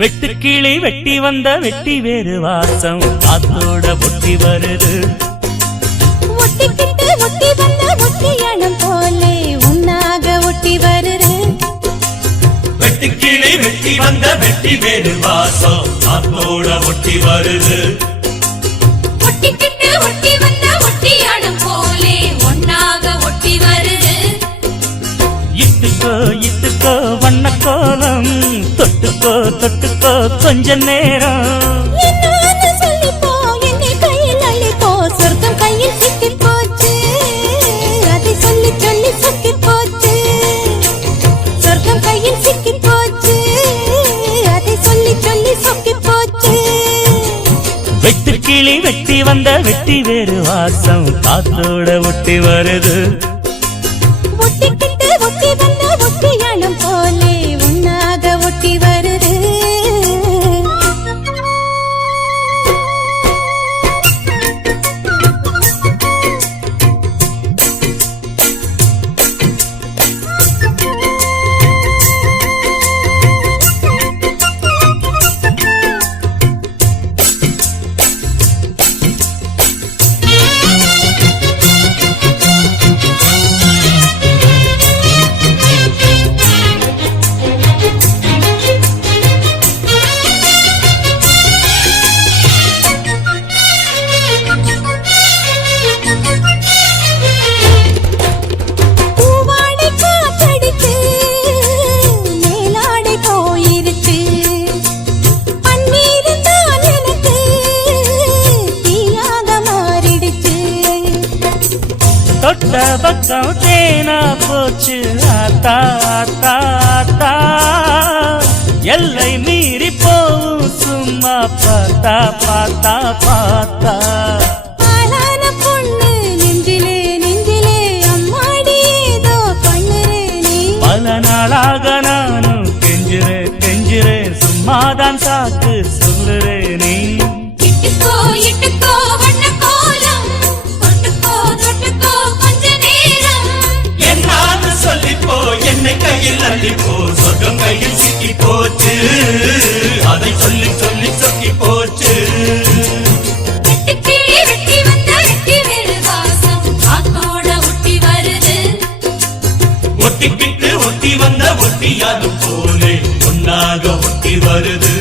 வெட்டுக்கிளி வெட்டி வந்த வெட்டி வேறு வாசம் காத்தோட ஒட்டி வருது. ஒட்டிக்கிட்டு ஒட்டி வந்த ஒட்டியானம் போலே உன்னாக ஒட்டி வருது. வெட்டுக்கிளி வெட்டி வந்த வெட்டி வேறு வாசம் காத்தோட ஒட்டி வருது. ஒட்டிக்கிட்டு ஒட்டி வந்த ஒட்டியானம் போலே உன்னாக ஒட்டி வருது. இட்டுக்கோ இட்டுக்கோ வண்ண கோலம் தொட்டுக்கோ தொட்டுக்கோ கொஞ்ச நேரம். என்ன சொல்லிப்போ என்னை கையில் அள்ளிப்போ சொர்க்கம் கையில் சிக்கி போச்சு. அதை சொல்லி சொல்லி சொக்கி போச்சு. சொர்க்கம் கையில் சிக்கி போச்சு. அதை சொல்லி சொல்லி சொக்கி போச்சு. வெட்டுக்கிளி வெட்டி வந்த வெட்டி வேறு வாசம் காத்தோட ஒட்டி வருது. ஒட்டிக்கிட்டு ஒட்டி வந்த ஒட்டியானம் போலே உன்னாக ஒட்டி வருது. தொட்ட பக்கம் தேனா போச்சு ஆத்தா ஆத்தா ஆத்தா. எல்லை மீறி போவும் சும்மா பார்த்தா பார்த்தா பார்த்தா. ஆளான பொண்ணு நெஞ்சிலே நெஞ்சிலே அம்மாடி ஏதோ பண்ணுறே நீ. பல நாளாக நானும் கெஞ்சுறேன் கெஞ்சுறேன் சும்மாதான் சாக்கு சொல்லுறேன் நீ. இட்டுக்கோ இட்டுக்கோ வண்ண கோலம் தொட்டுக்கோ தொட்டுக்கோ கொஞ்ச நேரம். என்னான்னு சொல்லிப்போ என்னை கையில் அள்ளிப்போ சொர்க்கம் கையில் சிக்கி போச்சு. அதை சொல்லி சொல்லி சொக்கி போச்சு. வெட்டுக்கிளி வெட்டி வந்த வெட்டி வேறு வாசம் காத்தோட ஒட்டி வருது. ஒட்டிக்கிட்டு ஒட்டி வந்த ஒட்டியாலும் போலே ஒன்னாக ஒட்டி வருது.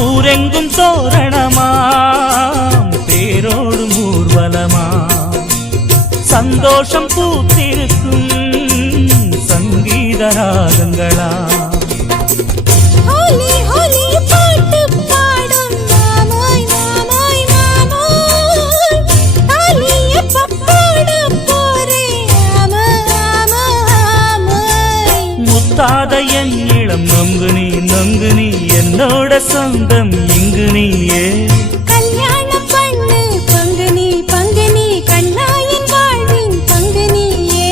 ஊரெங்கும் தோரணமாம் பேரோடும் ஊர்வலமாம் சந்தோஷம் பூத்திருக்கும் சங்கீத ராகங்களாம். ஹோலி ஹோலி பாட்டு பாடும் மாமோய் மாமோய் மாமோய். தாலிய பப்பாட போரே ஆமா ஆமா ஆமோய். முத்தாத என் இளம் நொங்கு நீ நொங்கு நீ என்னோட சொந்தம் இங்கு நீயே. கல்யாணம் பண்ணு பங்கு நீ கண்ணாயின் வாழ்வின் பங்கு நீயே.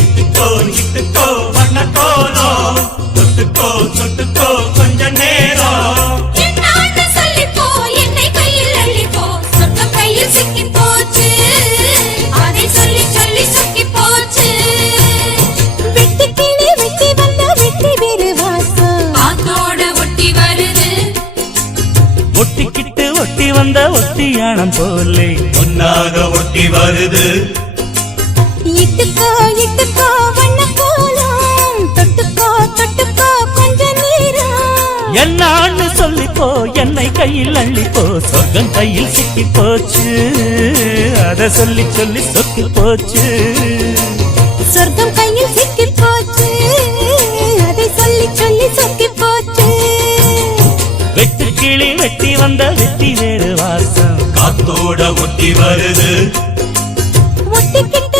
இட்டுக்கோ இட்டுக்கோ வண்ண கோலம் தொட்டுக்கோ தொட்டுக்கோ கொஞ்ச நேரம். என்னான்னு சொல்லிப்போ என்னை கையில் அள்ளிப்போ சொர்க்கம் கையில் சிக்கி போச்சு. அதை சொல்லி சொல்லி சொக்கி போச்சு. வெட்டுக்கிளி வெட்டி வந்த வெட்டி வேறு வாசம் காத்தோட ஒட்டி வருது. ஒட்டிக்கிட்டு ஒட்டி வந்த ஒட்டியானம் போலே ஒன்னாக ஒட்டி வருது. இட்டுக்கோ இட்டுக்கோ வண்ண கோலம் தொட்டுக்கோ தொட்டுக்கோ கொஞ்ச நேரம். என்னான்னு சொல்லிப்போ என்னை கையில் அள்ளிப்போ சொர்க்கம் கையில் சிக்கி போச்சு. அதை சொல்லி சொல்லி சொக்கி போச்சு. சொர்க்கம் கையில் சிக்கி போச்சு. அதை சொல்லி சொல்லி சொக்கி போச்சு. வெட்டுக்கிளி வெட்டி வந்த வெட்டி வேறு வாசம் காத்தோட ஒட்டி வருது. ஒட்டிக்கிட்டு